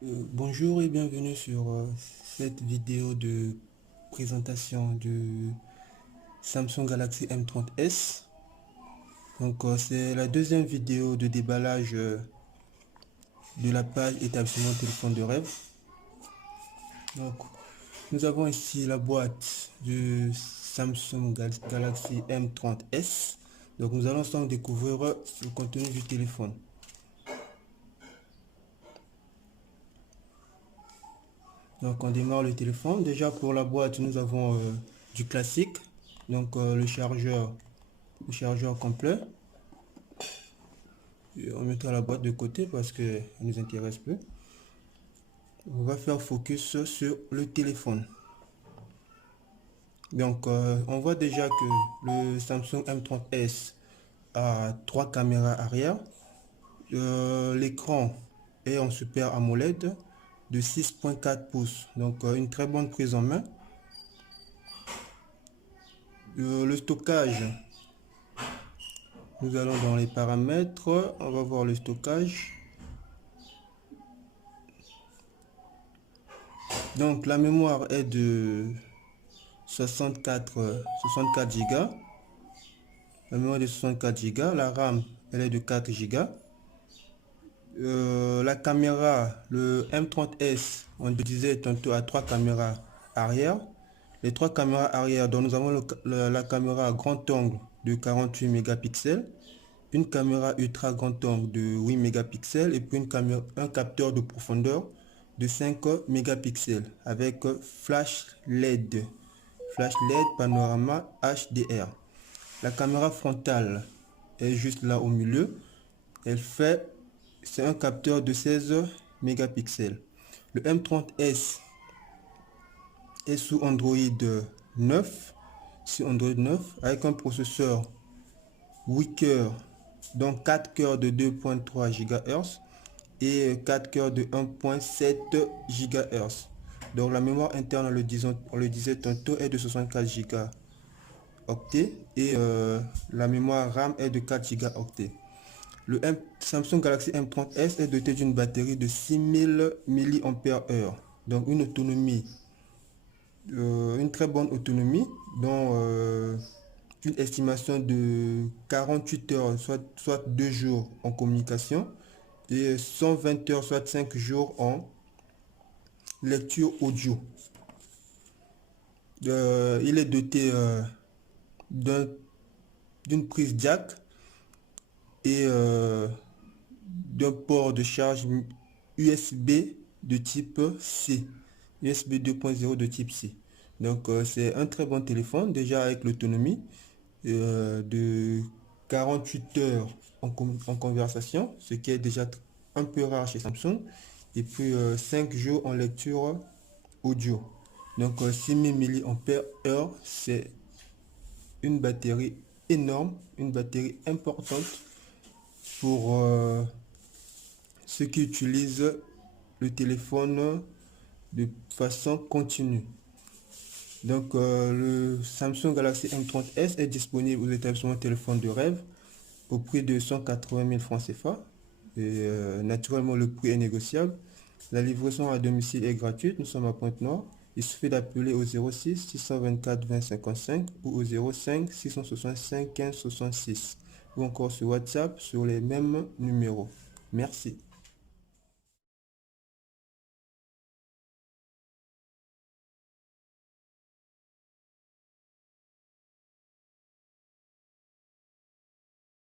Bonjour et bienvenue sur cette vidéo de présentation du Samsung Galaxy M30s. C'est la deuxième vidéo de déballage de la page établissement téléphone de rêve. Donc, nous avons ici la boîte du Samsung Galaxy M30s. Donc, nous allons ensemble découvrir le contenu du téléphone. Donc on démarre le téléphone. Déjà pour la boîte, nous avons du classique. Donc le chargeur complet. Et on mettra la boîte de côté parce que ne nous intéresse plus. On va faire focus sur le téléphone. Donc on voit déjà que le Samsung M30s a 3 caméras arrière. L'écran est en Super AMOLED de 6,4 pouces. Donc une très bonne prise en main. Le stockage, nous allons dans les paramètres, on va voir le stockage. Donc la mémoire est de 64 Go. La mémoire est de 64 Go. La RAM, elle est de 4 Go. La caméra, le M30s, on disait tantôt à 3 caméras arrière. Les 3 caméras arrière, donc nous avons la caméra grand angle de 48 mégapixels, une caméra ultra grand angle de 8 mégapixels et puis un capteur de profondeur de 5 mégapixels avec flash LED panorama HDR. La caméra frontale est juste là au milieu. C'est un capteur de 16 mégapixels. Le M30s est sous Android 9, avec un processeur 8 cœurs, donc 4 cœurs de 2,3 GHz et 4 cœurs de 1,7 GHz. Donc la mémoire interne, on le disait tantôt, est de 64 Go et la mémoire RAM est de 4 Go. Le Samsung Galaxy M30s est doté d'une batterie de 6000 mAh, donc une très bonne autonomie, dont une estimation de 48 heures, soit 2 jours en communication, et 120 heures, soit 5 jours en lecture audio. Il est doté d'une prise jack et d'un port de charge USB de type C, USB 2.0 de type C. Donc c'est un très bon téléphone, déjà avec l'autonomie de 48 heures en conversation, ce qui est déjà un peu rare chez Samsung, et puis 5 jours en lecture audio. Donc 6000 mAh, c'est une batterie énorme, une batterie importante pour ceux qui utilisent le téléphone de façon continue. Donc le Samsung Galaxy M30s est disponible aux établissements téléphone de rêve au prix de 180 000 francs CFA. Et naturellement, le prix est négociable. La livraison à domicile est gratuite. Nous sommes à Pointe-Noire. Il suffit d'appeler au 06 624 20 55 ou au 05 665 15 66 ou encore sur WhatsApp sur les mêmes numéros. Merci.